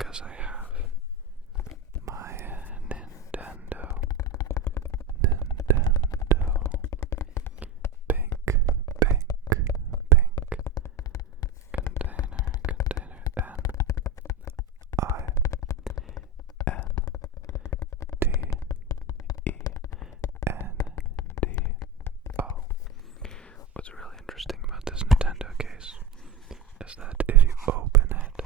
because I have my Nintendo pink container, Nintendo. What's really interesting about this Nintendo case is that if you open it,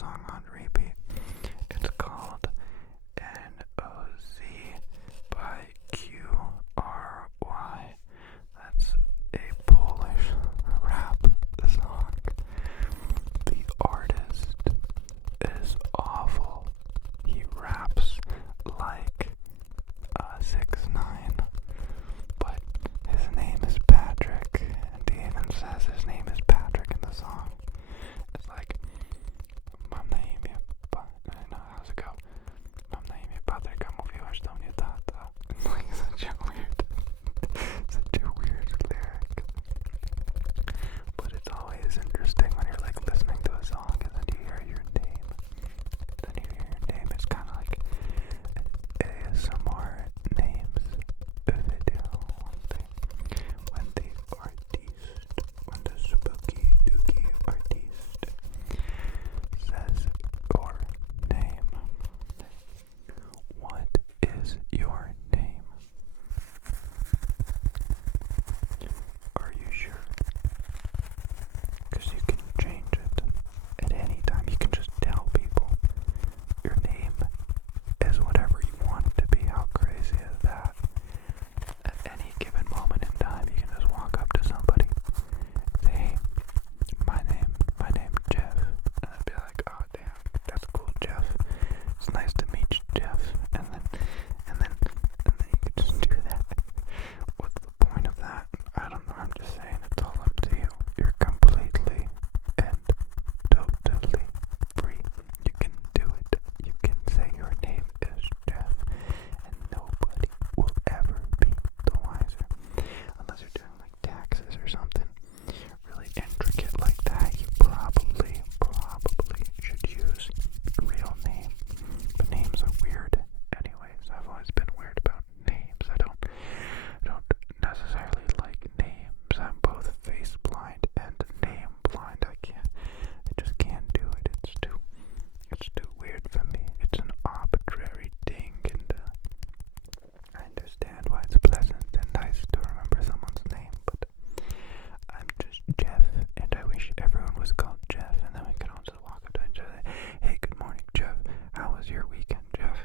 song on repeat. It's called N-O-Z by Q-R-Y. That's a Polish rap song. The artist is awful. He raps like 6ix9ine, but his name is Patrick, and he even says his name is Patrick in the song. It's like, mam na imię, no, how's it go? Mam na imię Patryk, a mówiłaś do mnie tata. It's like such a weird lyric. But it's always interesting when you're like listening to a song and then you hear your name. It's kind of like ASMR names video. When the spooky dooky artiste says your name. What is your name? Are you sure? Because you can change it at any time. You can just tell people your name is whatever you want it to be. How crazy is that? At any given moment in time, you can just walk up to somebody, say, hey, my name Jeff, and they'll be like, oh damn, that's cool, Jeff. It's nice to meet you, Jeff. And then you could just do that. What's the point of that? I don't know. I'm just saying it's all up to you. You're completely and totally free. You can do it. You can say your name is Jeff, and nobody will ever be the wiser. Unless you're doing like taxes or something really intricate like that, you probably should use your real name. But names are weird anyways. I've always been weird about names. I don't necessarily like names. I'm both face blind and name blind. I just can't do it. It's too weird for me. It's an arbitrary thing, and I understand why it's pleasant and nice to remember someone's name, but I'm just Jeff, and I wish everyone was called Jeff, and then we could all just walk up to each other. Hey, good morning, Jeff. How was your weekend, Jeff?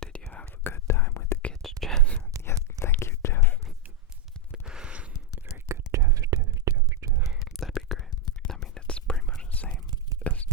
Did you have a good time with the kids, Jeff? Yes, thank you, Jeff. Very good, Jeff. That'd be great. I mean, it's pretty much the same as